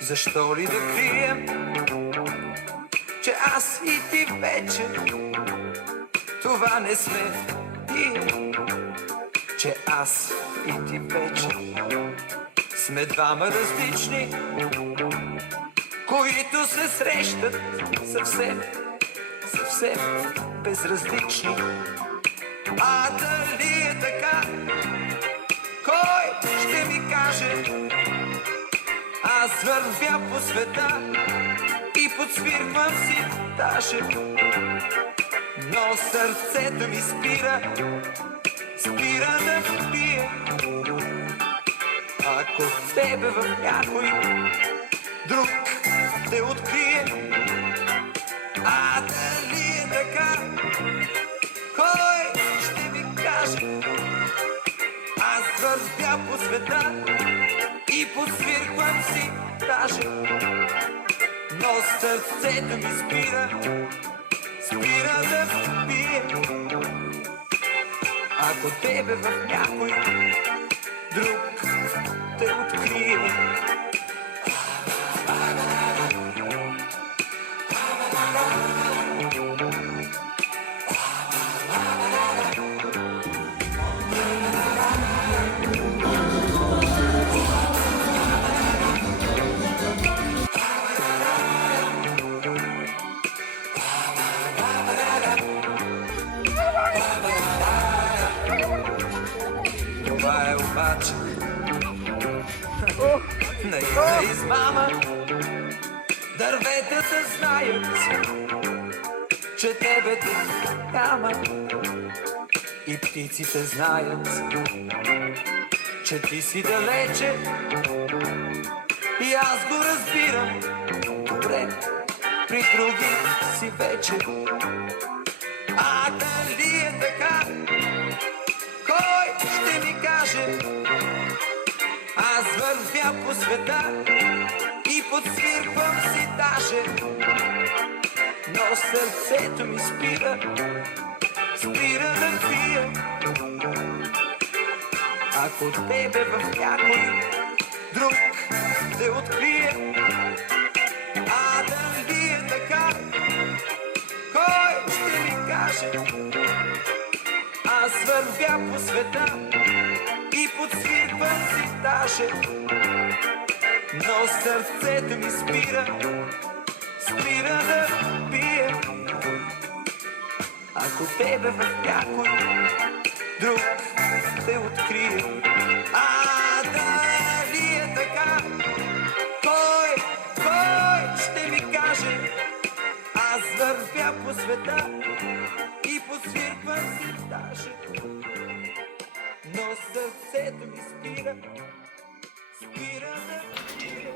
Защо ли да крием, че аз и ти вече това не сме ние, че аз и ти вече сме двама различни, които се срещат съвсем безразлични. А дали е така, кой ще ми каже? Аз вървя по света и подсвирквам си даже, но сърцето ми спира да бие. Ако тебе в някой друг те открие, а дали е така, кой ще ми каже? Аз вървя по света и подсвирквам си даже, но сърцето ми спира да бие. Ако тебе в някой друг те открие. Това е обаче наивна измама. Дърветата знаят, че тебе ти няма, и птиците знаят, че ти си далече. И аз го разбирам добре, при други си вече. А дали е така, кой ще ми каже? Аз вървя по света и подсвирквам си даже, но сърцето ми спира да пие. Ако тебе в някой друг те открие, а дали е така, кой ще ми каже? Аз вървя по света и подсвирквам си даже, но сърцето ми спира да бие. Ако тебе в някой друг те открие, а дали е така, кой ще ми каже? Аз вървя по света и подсвирквам си даже, но сърцето ми спира да бие.